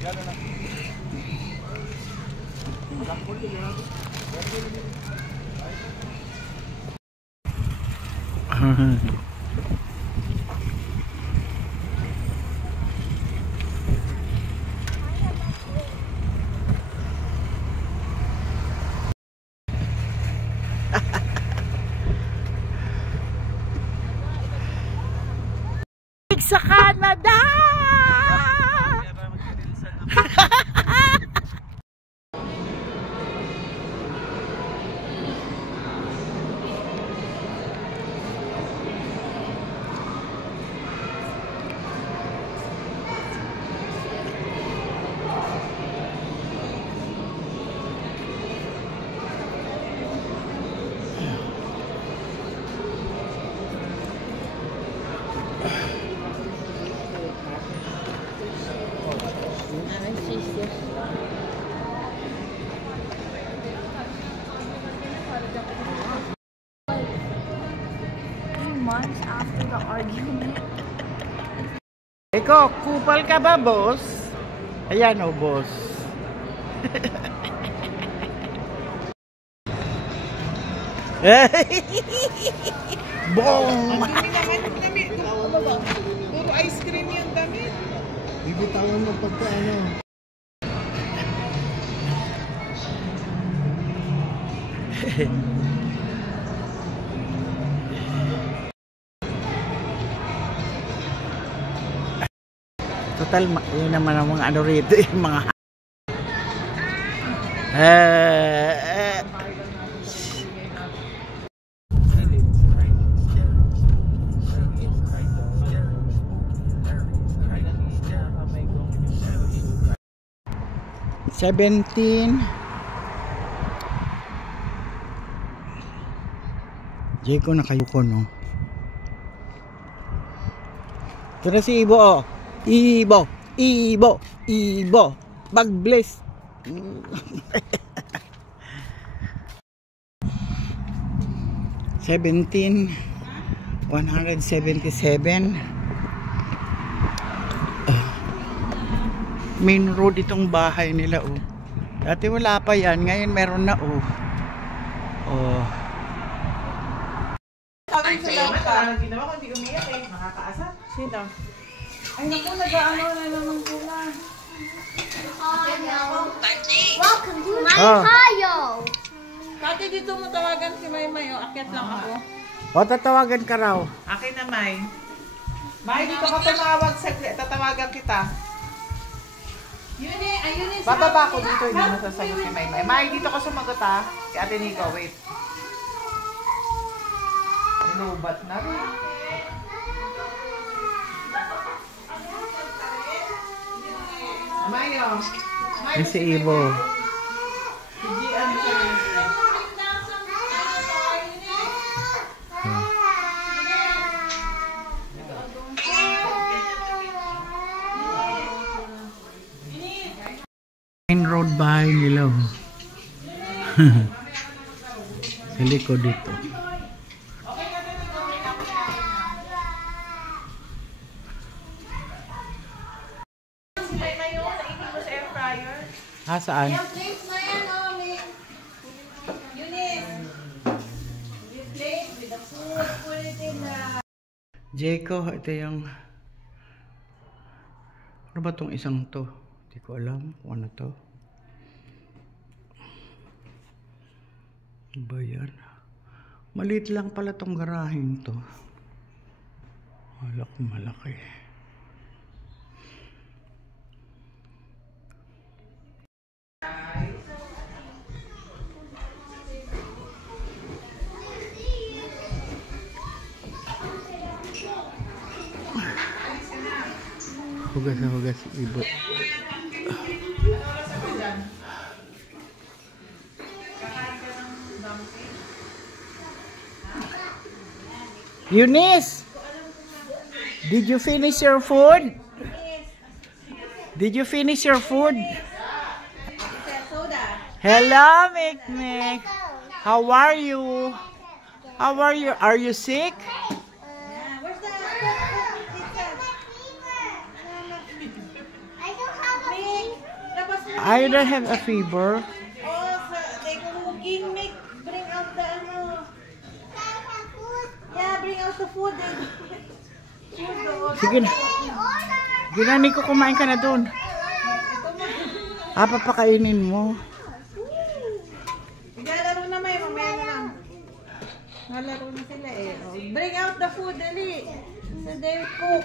Sa Canada! Months after the argument. Eko, kupal ka ba, boss? Ayan o, boss. Boom! Ang dumi naman yung damit. Puro ice cream yung damit. Bibitawan mo pagka ano. Total, yun naman ang mga ano rito, yung mga 17. Jeko na kayo ko, no? Tara si Ibo, oh. Ibo, Ibo, Ibo. Bag-bless. 17, 177. Main road itong bahay nila, oh. Dati wala pa yan, ngayon meron na, oh. Oh. Sabi sa lahat, parang ginawa ko, hindi umiyak eh. Nakakaasar. Sino? Ay, naku, nag-ano na naman ko na. Welcome to my Ohio! Kati, dito mo tawagan si Maymay, oh. Akyat lang ako. O, tatawagan ka raw. Akin na, May. May, dito ka tumawag saglit. Tatawagan kita. Bababa ko dito, hindi masasagot si Maymay. May, dito ka sumagot, ha? Si Ate Nico, wait. Inubat na rin. Mayo. Ay, si Ibo. Main road bahay nila, oh. Sa likod dito. Saan? Jeko, ito yung ano ba tong isang to? Hindi ko alam kung ano to. Ano ba yan? Maliit lang pala tong garaheng to. Wala ko malaki. Hugas na hugas si Ibo. Eunice! Did you finish your food? Did you finish your food? Hello, Mikmik. How are you? How are you? Are you sick? I don't have a fever. They cooking, bring out the ano. Yeah, bring out the food. Sige na. Ginani ko, kumain ka na doon. Papakainin mo. Naglalaro na may, mamaya na lang. Naglalaro na sila eh. Oh, bring out the food, dali. So they cook.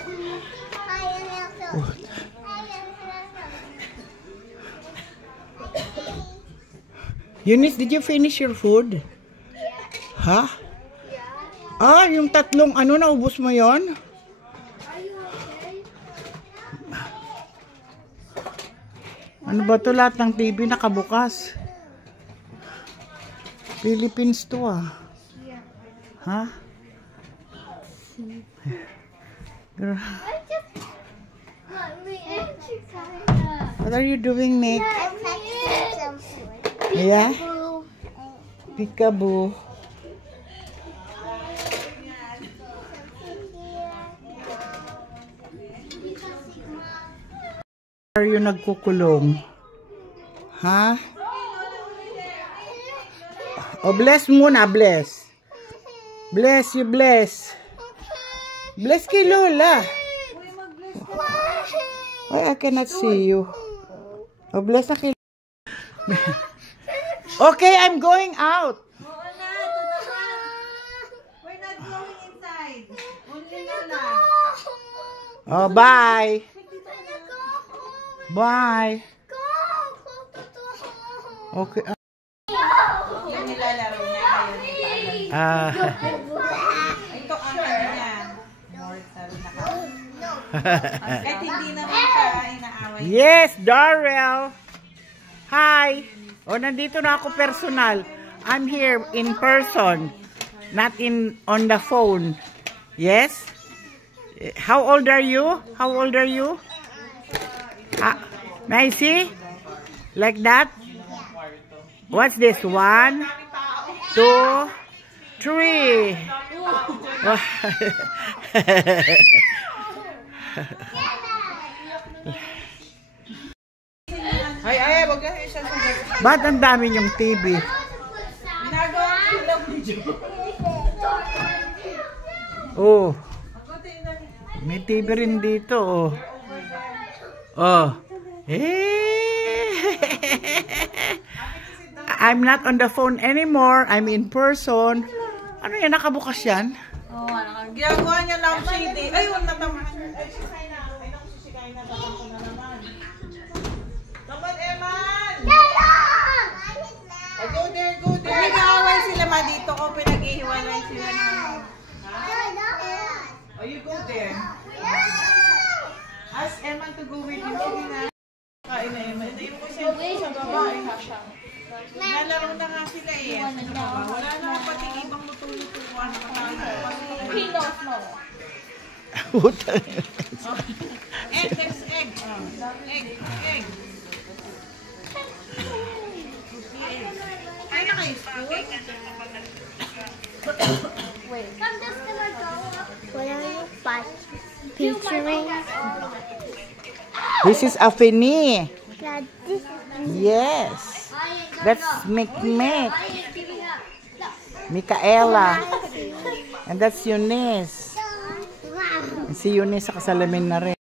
Eunice, did you finish your food? Ha? Yung tatlong ano, naubos mo yon? Ano ba to, lahat ng TV nakabukas? Philippines to Ha? What are you doing, Nick? Yeah? Peekaboo. Are you nagkukulong? Ha? Oh, bless muna, bless. Bless you, bless. Bless kay Lola. Why I cannot see you? Oh, bless na kay Okay, I'm going out. We're not going inside. Only Lola. Oh, bye. Bye. Okay. Yung nilalaro niya kayo. Ito ang ano niya. Mortal na ka. Kahit hindi naman siya inaaway. Yes, Darrell. Hi. Nandito na ako personal. I'm here in person, not on the phone. Yes? How old are you? How old are you? May I see? Like that? What's this? 1, 2, 3. Ay, wag ka siya. Ba't ang dami yung TV? Ginagawa ko lang video. Oh. May TV rin dito, I'm not on the phone anymore. I'm in person. Ano yan? Nakabukas yan? Ginagawa niya lang shady. Ay, wag natamahan. Ay, sisay na. Ay, naku, sisikay na. Tapos ko na naman. Tamad, Eman! Go there, go there. Nag-aaway sila ma dito ko. Pinag-ihiwalay sila na. Oh, you go there. Ask Eman to go with you. Sige na. Kain na Eman. Naiwan ko siya sa babae. Nalaro na nga sila eh. Wala na pati ibang luto-lutuan. He knows no. Egg, there's egg. Egg. Kaya kayo spoon? Wait. I'm just gonna go up. What are you picturing? This is a Fini. Yeah, this is Yes. That's Mick. Micaela. And that's Eunice. Si Eunice sa kasalamin na rin.